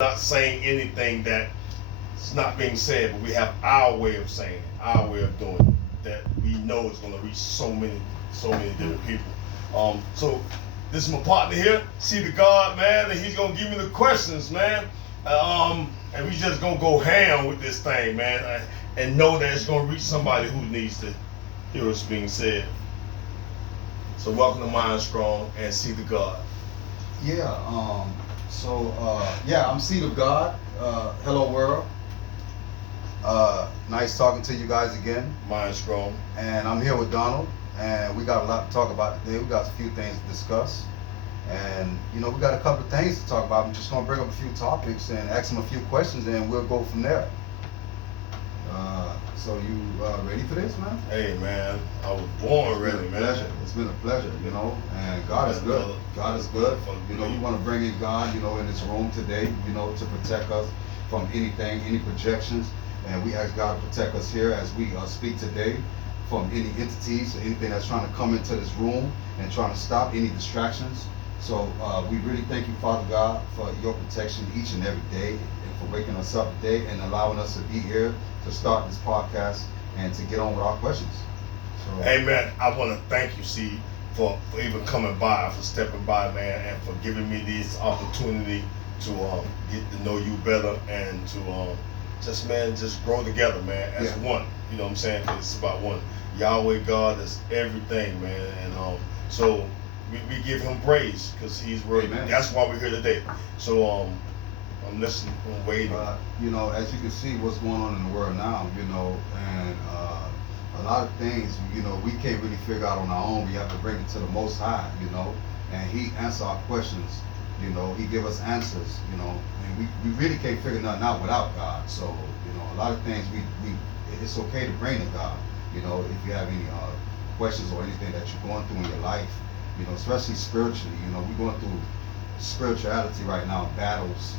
not saying anything that is not being said, but we have our way of saying it, our way of doing it, that we know is going to reach so many different people. So this is my partner here, see the God, man, and he's gonna give me the questions, man. And we just gonna go ham with this thing, man, and know that it's gonna reach somebody who needs to hear what's being said. So welcome to Mind Strong and See the God. Yeah, I'm Seed of God. Hello world. Nice talking to you guys again. Mind Strong. And I'm here with Donald, and we got a lot to talk about today. We got a few things to discuss. And, we got a couple of things to talk about. I'm just going to bring up a few topics and ask them a few questions, and we'll go from there. So you ready for this, man? Hey, man, I was born ready, man. It's been a pleasure, and God is good. God is good. You want to bring in God, in this room today, to protect us from anything, any projections. And we ask God to protect us here as we speak today from any entities or anything that's trying to come into this room and trying to stop any distractions. So we really thank you, Father God, for your protection each and every day and for waking us up today and allowing us to be here to start this podcast and to get on with our questions. So, hey, man, I want to thank you, C, for even coming by, for stepping by, man, and for giving me this opportunity to get to know you better and to just grow together, man, as one. You know what I'm saying? 'Cause it's about one. Yahweh God is everything, man, and so we give him praise because he's worthy. That's why we're here today. So I'm listening, I'm waiting. As you can see what's going on in the world now, and a lot of things, we can't really figure out on our own. We have to bring it to the Most High, and he answers our questions. He give us answers, and we really can't figure nothing out without God. So, a lot of things it's okay to bring to God, if you have any questions or anything that you're going through in your life, especially spiritually. We're going through spirituality right now, battles,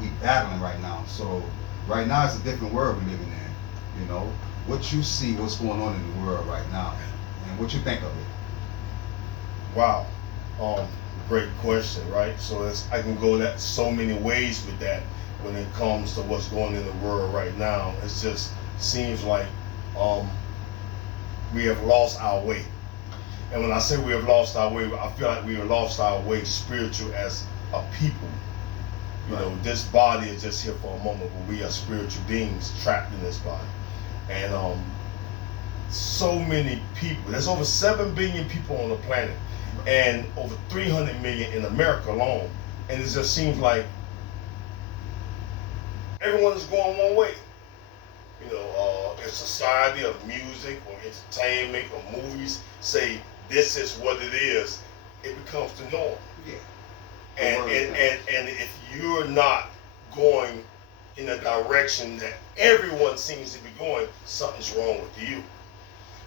we battling right now. So right now it's a different world we're living in, what you see, what's going on in the world right now, and what you think of it. Wow. Great question, right? So I can go that so many ways with that when it comes to what's going in the world right now. It just seems like we have lost our way. And when I say we have lost our way, I feel like we have lost our way spiritual as a people. This body is just here for a moment, but we are spiritual beings trapped in this body. And so many people, there's over 7 billion people on the planet, and over 300 million in America alone. And it just seems like everyone is going one way. A society of music or entertainment or movies say this is what it is, it becomes the norm. Yeah. And if you're not going in the direction that everyone seems to be going, something's wrong with you.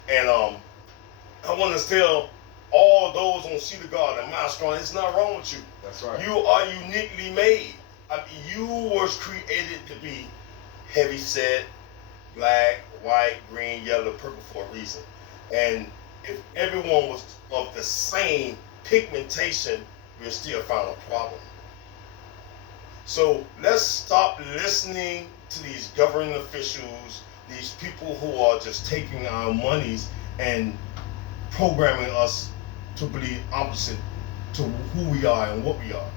And I want to tell all those on See the God and Mind Strong, it's not wrong with you. That's right. You are uniquely made. You was created to be heavy set, black, white, green, yellow, purple for a reason. And if everyone was of the same pigmentation, we'll still find a problem. So let's stop listening to these governing officials, these people who are just taking our monies and programming us to believe opposite to who we are and what we are.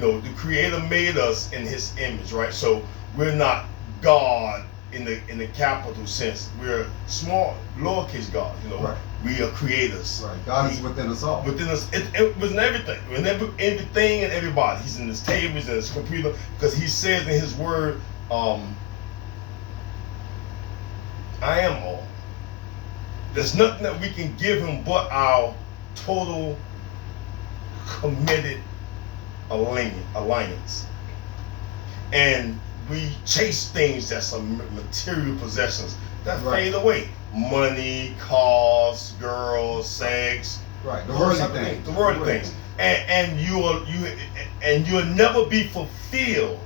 The Creator made us in His image, right? So we're not God in the capital sense. We're small, lowercase God. Right. We are creators. Right. God is within us all. Within us, it was in everything, in everything and everybody. He's in His table, He's in His computer, because He says in His Word, I am all. There's nothing that we can give Him but our total committed alliance. And we chase things that's material possessions that fade away. Money, cars, girls, sex. Right. The worldly things. The worldly things. And you'll never be fulfilled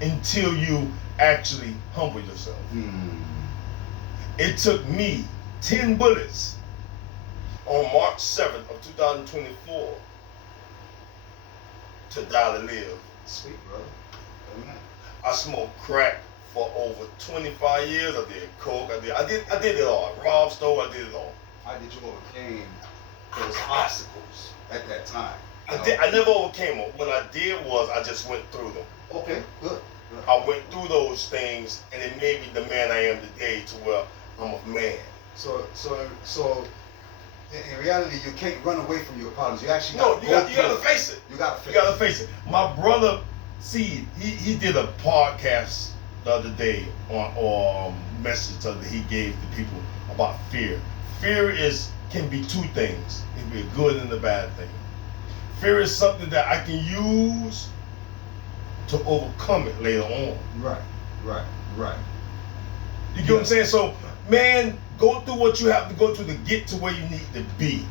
until you actually humble yourself. It took me 10 bullets on March 7th of 2024 to die to live. Sweet, brother. Amen. I smoked crack for over 25 years. I did coke. I did it all. Rob store. I did it all. How did you overcame those obstacles at that time? You know? I never overcame them. What I did was I just went through them. Okay, good. I went through those things, and it made me the man I am today, to where I'm a man. So, in reality, you can't run away from your problems. You actually No, gotta you gotta face it. You gotta face You gotta face it. My brother, see, he did a podcast the other day or message that he gave to people about fear. Fear can be two things. It can be a good and a bad thing. Fear is something that I can use to overcome it later on. Right. You get what I'm saying? So, man, go through what you have to go through to get to where you need to be.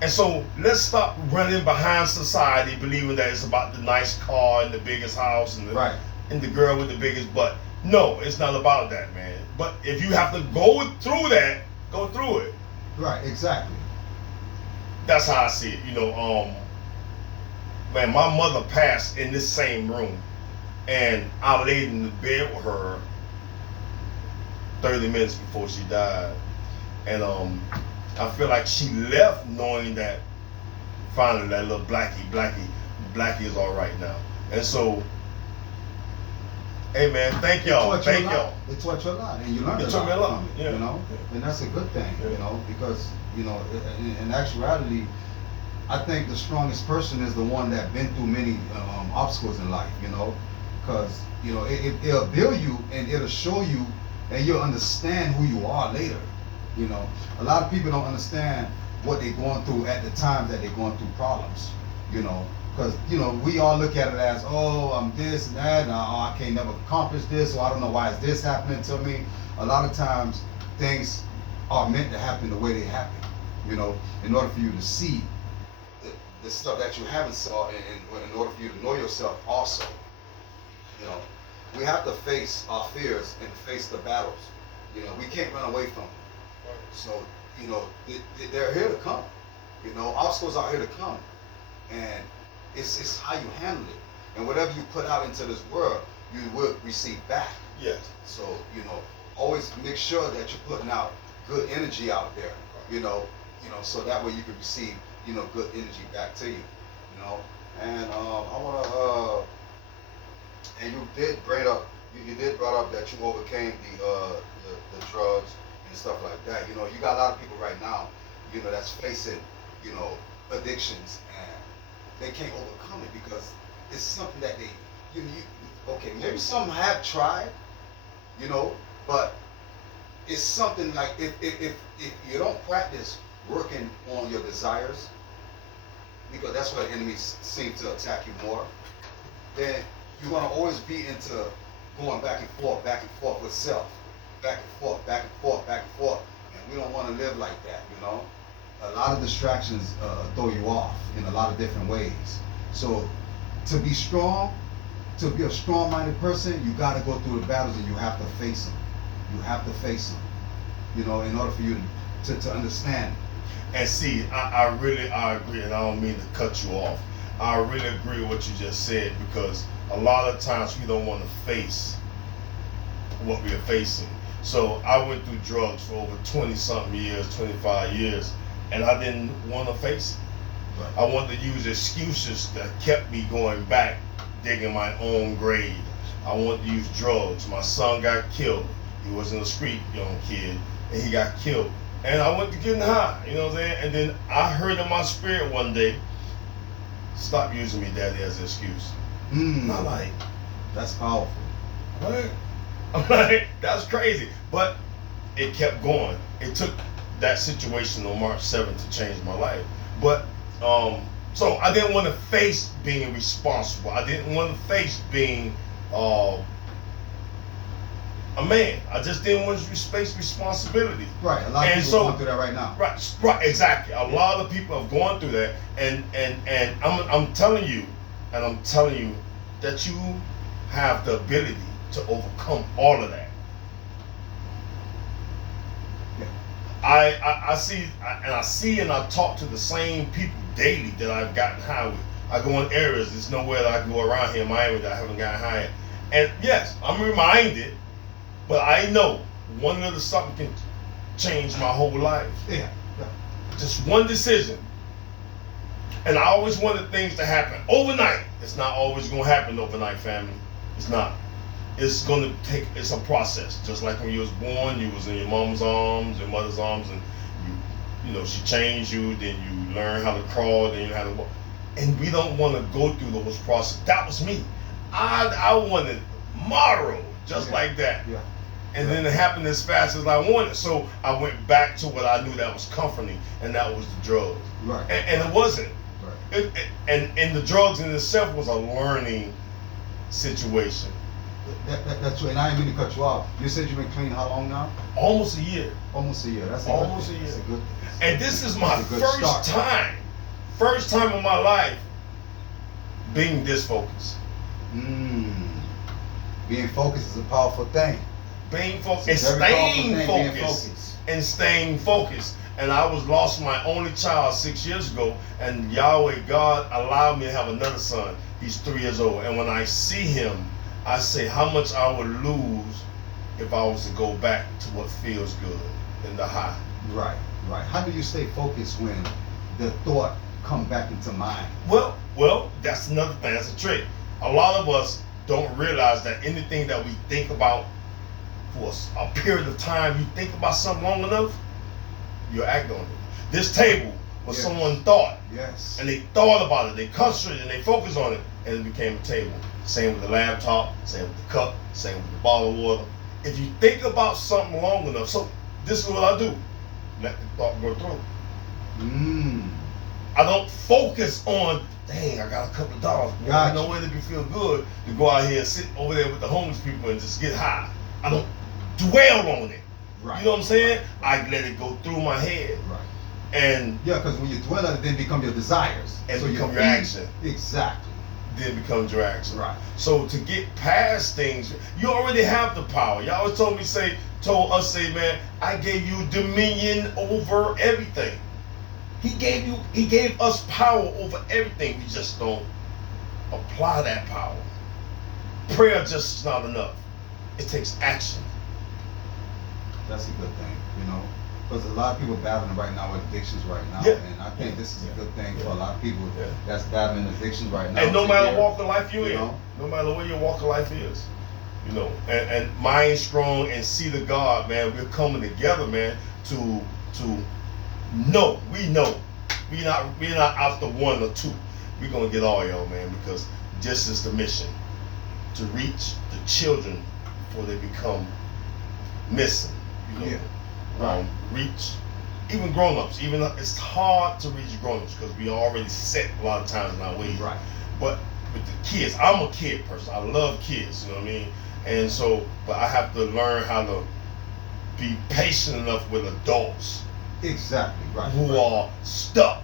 And so, let's stop running behind society, believing that it's about the nice car and the biggest house and the girl with the biggest butt. No, it's not about that, man. But if you have to go through that, go through it. Right, exactly. That's how I see it. Man, my mother passed in this same room, and I laid in the bed with her 30 minutes before she died. And I feel like she left knowing that finally that little Blackie is all right now. And so, hey man, thank y'all. It taught you a lot, and you learned a lot from it, yeah. You know, and that's a good thing, yeah. You know, because in actuality, I think the strongest person is the one that been through many obstacles in life, you know, because it'll build you and it'll show you, and you'll understand who you are later. You know, a lot of people don't understand what they're going through at the time that they're going through problems. You know, because we all look at it as, oh, I'm this and that, and I can't never accomplish this, or I don't know why is this happening to me. A lot of times, things are meant to happen the way they happen. You know, in order for you to see the stuff that you haven't saw, and in order for you to know yourself also. You know, we have to face our fears and face the battles. You know, we can't run away from them. So, they're here to come. Obstacles are here to come. And it's how you handle it. And whatever you put out into this world, you will receive back. Yes. So, always make sure that you're putting out good energy out there, so that way you can receive, good energy back to you, And I want to, and you did bring up, you did brought up that you overcame the drugs and stuff like that. You got a lot of people right now, that's facing, addictions, and they can't overcome it because it's something that they, okay, maybe some have tried, but it's something like if you don't practice working on your desires, because that's where enemies seem to attack you more, then you're going to always be into going back and forth with self, back and forth, and we don't want to live like that, A lot of distractions throw you off in a lot of different ways. So to be strong, to be a strong-minded person, you got to go through the battles and you have to face them. You have to face them, in order for you to understand. And see, I agree, and I don't mean to cut you off. I really agree with what you just said, because a lot of times we don't want to face what we are facing. So I went through drugs for over 20-something years, 25 years, and I didn't want to face it. Right. I wanted to use excuses that kept me going back, digging my own grave. I wanted to use drugs. My son got killed. He wasn't a street young kid, and he got killed. And I went to getting high, you know what I'm saying? And then I heard in my spirit one day, stop using me, Daddy, as an excuse. And I'm like, that's powerful. What? I'm like, that's crazy. But it kept going. It took that situation on March 7th to change my life. But, so I didn't want to face being responsible. I didn't want to face being a man. I just didn't want to face responsibility. Right. A lot of people are going through that right now. Right. Exactly. A lot of people have gone through that, and I'm telling you, that you have the ability to overcome all of that. Yeah. I see and I talk to the same people daily that I've gotten high with. I go in areas. There's nowhere that I can go around here in Miami that I haven't gotten high at. And yes, I'm reminded, but I know one little something can change my whole life. Yeah. Just one decision. And I always wanted things to happen overnight. It's not always going to happen overnight, family. It's not. It's going to take, it's a process. Just like when you was born, you was in your mom's arms, your mother's arms, and you know, she changed you, then you learn how to crawl, then you know how to walk. And we don't want to go through those processes. That was me. I wanted tomorrow, just like that. Yeah. And then it happened as fast as I wanted. So I went back to what I knew that was comforting, and that was the drugs. Right. And it wasn't. Right. And the drugs in itself was a learning situation. That's right. And I didn't mean to cut you off. You said you've been clean how long now? Almost a year. Almost a year. That's Almost a year. That's a good. And this is my that's a good first start. first time in my life being this focused. Being focused is a powerful thing. Being focused and It's a very powerful staying thing, being focused. focused. And staying focused. And I was lost my only child 6 years ago, and Yahweh God allowed me to have another son. He's 3 years old. And when I see him, I say how much I would lose if I was to go back to what feels good in the high. Right. Right. How do you stay focused when the thought come back into mind? Well, that's another thing. That's a trick. A lot of us don't realize that anything that we think about for a period of time, you think about something long enough, you act on it. This table was Yes. someone thought, Yes. and they thought about it, they concentrated, and they focused on it, and it became a table. Same with the laptop, same with the cup, same with the bottle of water. If you think about something long enough, so this is what I do. Let the thought go through. I don't focus on, dang, I got a couple of dollars. Boy, I Gotcha. know where it be feel good to go out here and sit over there with the homeless people and just get high. I don't dwell on it. Right. You know what I'm saying? I let it go through my head. Right. And Yeah, because when you dwell on it, then become your desires. And so become you your feed- action. Exactly. then becomes your action. Right. So to get past things, you already have the power. Y'all always told us, man, I gave you dominion over everything. He gave us power over everything. We just don't apply that power. Prayer just is not enough. It takes action. That's a good thing, you know, because a lot of people battling right now with addictions right now, Yeah. and I think this is a good thing for a Yeah. lot of people Yeah. that's battling addictions right now. And no to matter hear, what walk of life you're you in, know? no matter where your walk of life is, you know, and mind strong and see the God, man. We're coming together, man, to know. We're not after one or two. We're gonna get all y'all, man, because this is the mission, to reach the children before they become missing. You know, Yeah. reach even grown-ups. Even it's hard to reach grown-ups because we already set a lot of times in our ways. Right. But with the kids, I'm a kid person. I love kids. You know what I mean? And so, but I have to learn how to be patient enough with adults Exactly. Right. who right. are stuck.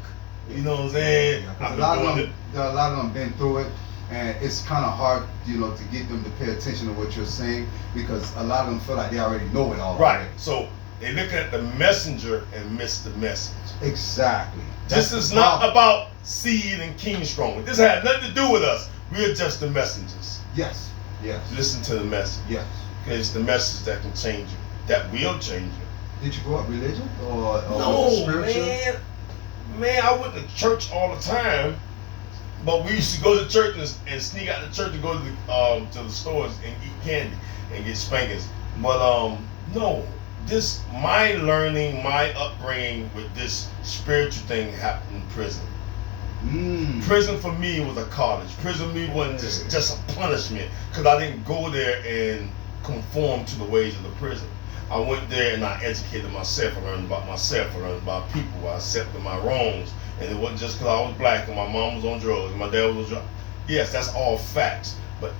You know what I'm saying? Yeah, 'cause I've a been lot of doing them, a lot of them been through it, and it's kind of hard, you know, to get them to pay attention to what you're saying because a lot of them feel like they already know it all. Right. already. So they look at the messenger and miss the message. Exactly. This That's is the not problem. about Seed and King Strong. This has nothing to do with us. We're just the messengers. Yes. Yes. Listen to the message. Yes. Because it's the message that can change you. That will change you. Did you grow up religion or was it No, spiritual? man, I went to church all the time, but we used to go to church and sneak out the church and go to the stores and eat candy and get spankings. But no, my learning, my upbringing with this spiritual thing happened in prison. Prison for me was a college. Prison for me wasn't just a punishment because I didn't go there and conform to the ways of the prison. I went there and I educated myself. I learned about myself. I learned about people. I accepted my wrongs. And it wasn't just because I was black and my mom was on drugs and my dad was on drugs. Yes, that's all facts. But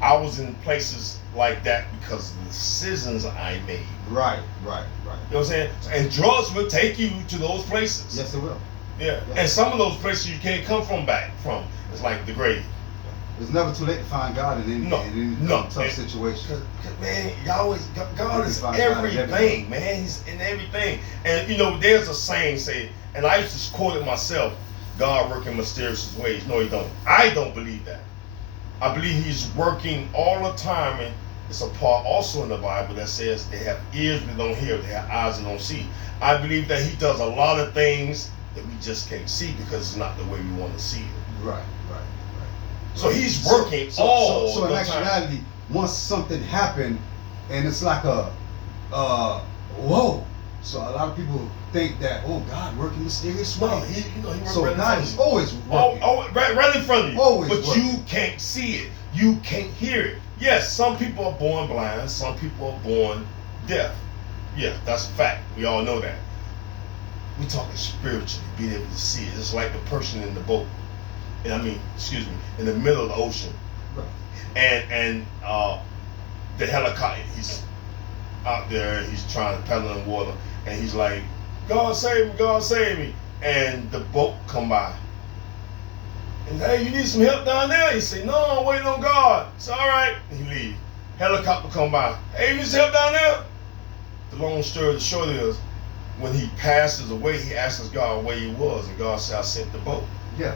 I was in places like that because of the decisions I made. Right. You know what I'm saying? And drugs will take you to those places. Yes, it will. Yeah. And some of those places you can't come back from. It's like the grave. It's never too late to find God in any tough situation. Cause man, God is find God in everything, man. He's in everything. And you know, there's a saying and I used to quote it myself. God working in mysterious ways. No, he don't. I don't believe that. I believe he's working all the time, and it's a part also in the Bible that says they have ears but don't hear, they have eyes that don't see. I believe that he does a lot of things that we just can't see because it's not the way we want to see it. Right. So he's working all so in the actuality, time. once something happened, and it's like a, whoa. So a lot of people think that, oh, God working mysterious No, ways. he working So right God in is front of you. always working. Right in front of you. Always but working. you can't see it. You can't hear it. Yes, some people are born blind. Some people are born deaf. Yeah, that's a fact. We all know that. We're talking spiritually, being able to see it. It's like the person in the boat. In the middle of the ocean. Right. And the helicopter, he's out there, he's trying to paddle in water, and he's like, God save me, God save me. And the boat come by. And hey, you need some help down there? He say, no, I'm waiting on God. It's all right. And he leave. Helicopter come by. Hey, you need some help down there? The long story, the short is, when he passes away, he asks God where he was, and God said, I sent the boat. Yeah.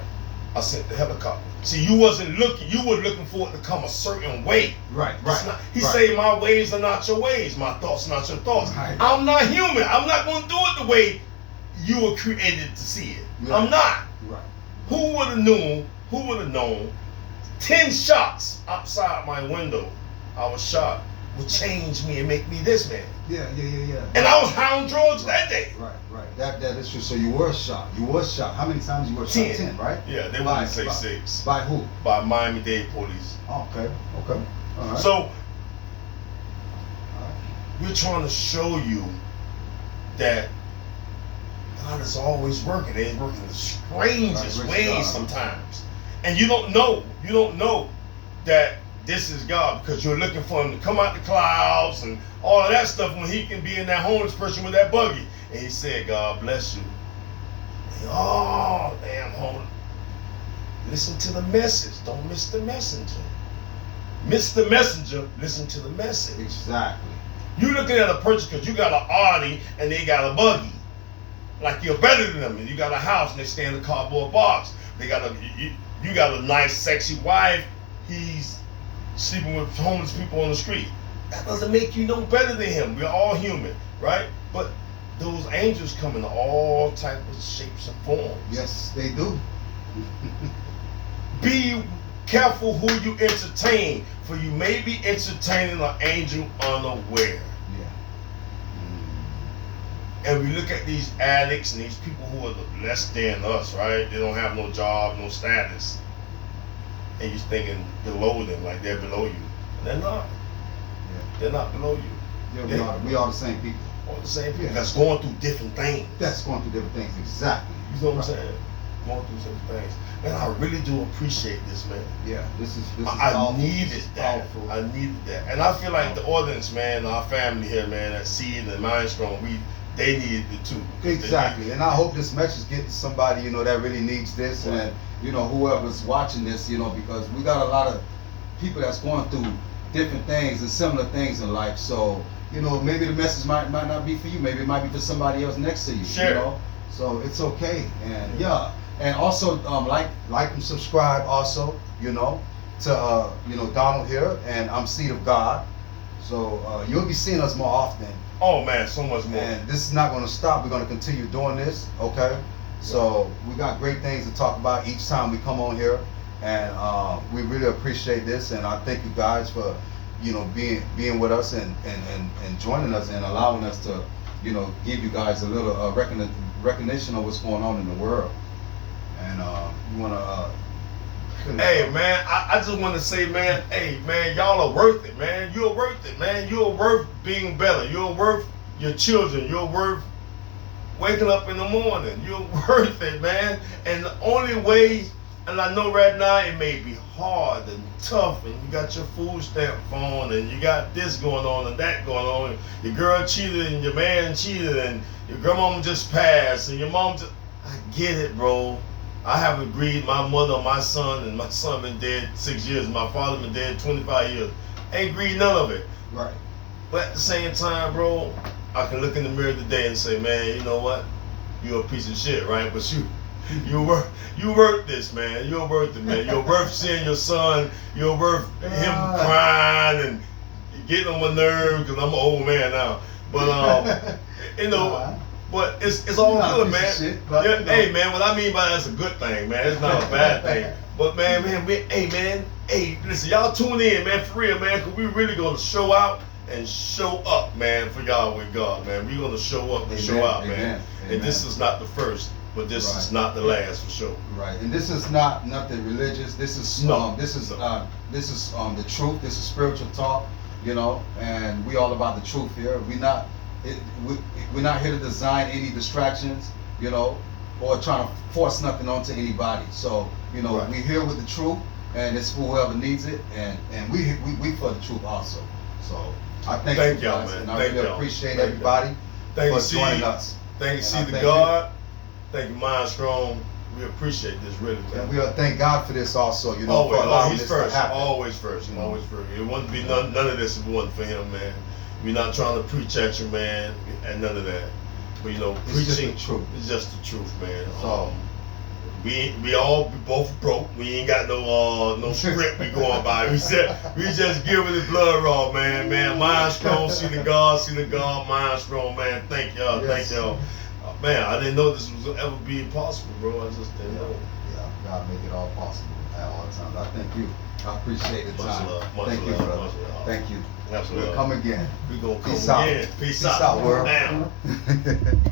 I sent the helicopter. See, you wasn't looking. You were looking for it to come a certain way. Right. He said, my ways are not your ways. My thoughts are not your thoughts. Right. I'm not human. I'm not going to do it the way you were created to see it. Yeah. I'm not. Right. Who would have known? Who would have known? 10 shots outside my window, I was shot, would change me and make me this man. Yeah. And I was high on drugs that day. Right. That is true. So you were shot. How many times you were shot? 10, right? Yeah, they wouldn't say 6. By who? By Miami-Dade police. Oh, okay. All right. So we're trying to show you that God is always working. He's working in the strangest ways sometimes. And you don't know that this is God because you're looking for him to come out the clouds and all of that stuff when he can be in that homeless person with that buggy. And he said, God bless you. And, oh, damn, homeless. Listen to the message. Don't miss the messenger. Miss the messenger, listen to the message. Exactly. You looking at a person because you got an Audi and they got a buggy. Like you're better than them. And you got a house and they stay in a cardboard box. You got a nice, sexy wife. He's sleeping with homeless people on the street. That doesn't make you no better than him. We're all human, right? But those angels come in all types of shapes and forms. Yes, they do. Be careful who you entertain, for you may be entertaining an angel unaware. Yeah. And we look at these addicts and these people who are less than us, right? They don't have no job, no status. And you're thinking below them, like they're below you. And they're not. Yeah. They're not below you. Yeah, we are the same people. All the same people. Yeah. That's going through different things. That's going through different things, exactly. You know what I'm saying? Going through different things. Man, I really do appreciate this, man. Yeah, this is I powerful. needed that. Powerful. I needed that. And I feel like the audience, man, our family here, man, at Seed and Mind Strong, they needed it too. Exactly. And I hope this message gets to somebody, that really needs this. Right. And, whoever's watching this, because we got a lot of people that's going through different things and similar things in life. So, maybe the message might not be for you. Maybe it might be for somebody else next to you. Sure. So it's okay. And yeah. And also like and subscribe also, to Donald here, and I'm Seed of God. So you'll be seeing us more often. Oh man, so much more. And this is not going to stop. We're going to continue doing this, okay? So we got great things to talk about each time we come on here, and we really appreciate this. And I thank you guys for, being with us and joining us and allowing us to, give you guys a little recognition of what's going on in the world. And you want to. Hey man, I just want to say, man, hey man, y'all are worth it, man. You're worth it, man. You're worth being better. You're worth your children. You're worth waking up in the morning. You're worth it, man. And the only way, and I know right now it may be hard and tough, and you got your food stamp phone, and you got this going on and that going on. And your girl cheated, and your man cheated, and your grandmama just passed, and your mom just. I get it, bro. I have agreed, my mother, my son, and my son been dead 6 years. My father been dead 25 years. Ain't agreed none of it. Right. But at the same time, bro, I can look in the mirror today and say, man, you know what? You're a piece of shit, right? But You worth this, man. You're worth it, man. You're worth seeing your son. You're worth him crying and getting on my nerves because I'm an old man now. But you know, but it's all good, man. Yeah, hey, man. What I mean by that's a good thing, man. It's not a bad thing. But man, hey, listen, y'all tune in, man, for real, man, because we really gonna show out and show up, man, for y'all with God, man. We gonna show up and show out, man. And this is not the first, but this is not the last for sure. Right, and this is not nothing religious. This is this is the truth. This is spiritual talk, you know, and we all about the truth here. We're not here to design any distractions, you know, or trying to force nothing onto anybody. So, you know, we here with the truth, and it's for whoever needs it, and we for the truth also. So I thank you y'all, guys, man. and I really appreciate everybody for joining us. Thank you, See the God. Thank you, Mind Strong. We appreciate this, really, man. And we thank God for this also, you know, Always, for allowing he's this first. to happen. Always first. Always first. It wouldn't be none of this if it wasn't for him, man. We're not trying to preach at you, man, and none of that. But you know, It's just preaching the truth. is just the truth, man. So we both broke. We ain't got no script we going by. We just giving it blood raw, man. Mind Strong, See the God, Mind Strong, man. Thank y'all, thank y'all. Man, I didn't know this was ever be possible, bro. I just didn't know. Yeah, God make it all possible at all times. I thank you. I appreciate the time. Thank you, brother. Thank you. Absolutely. We'll come again. We gonna come Peace again. out. Peace out, world. Now.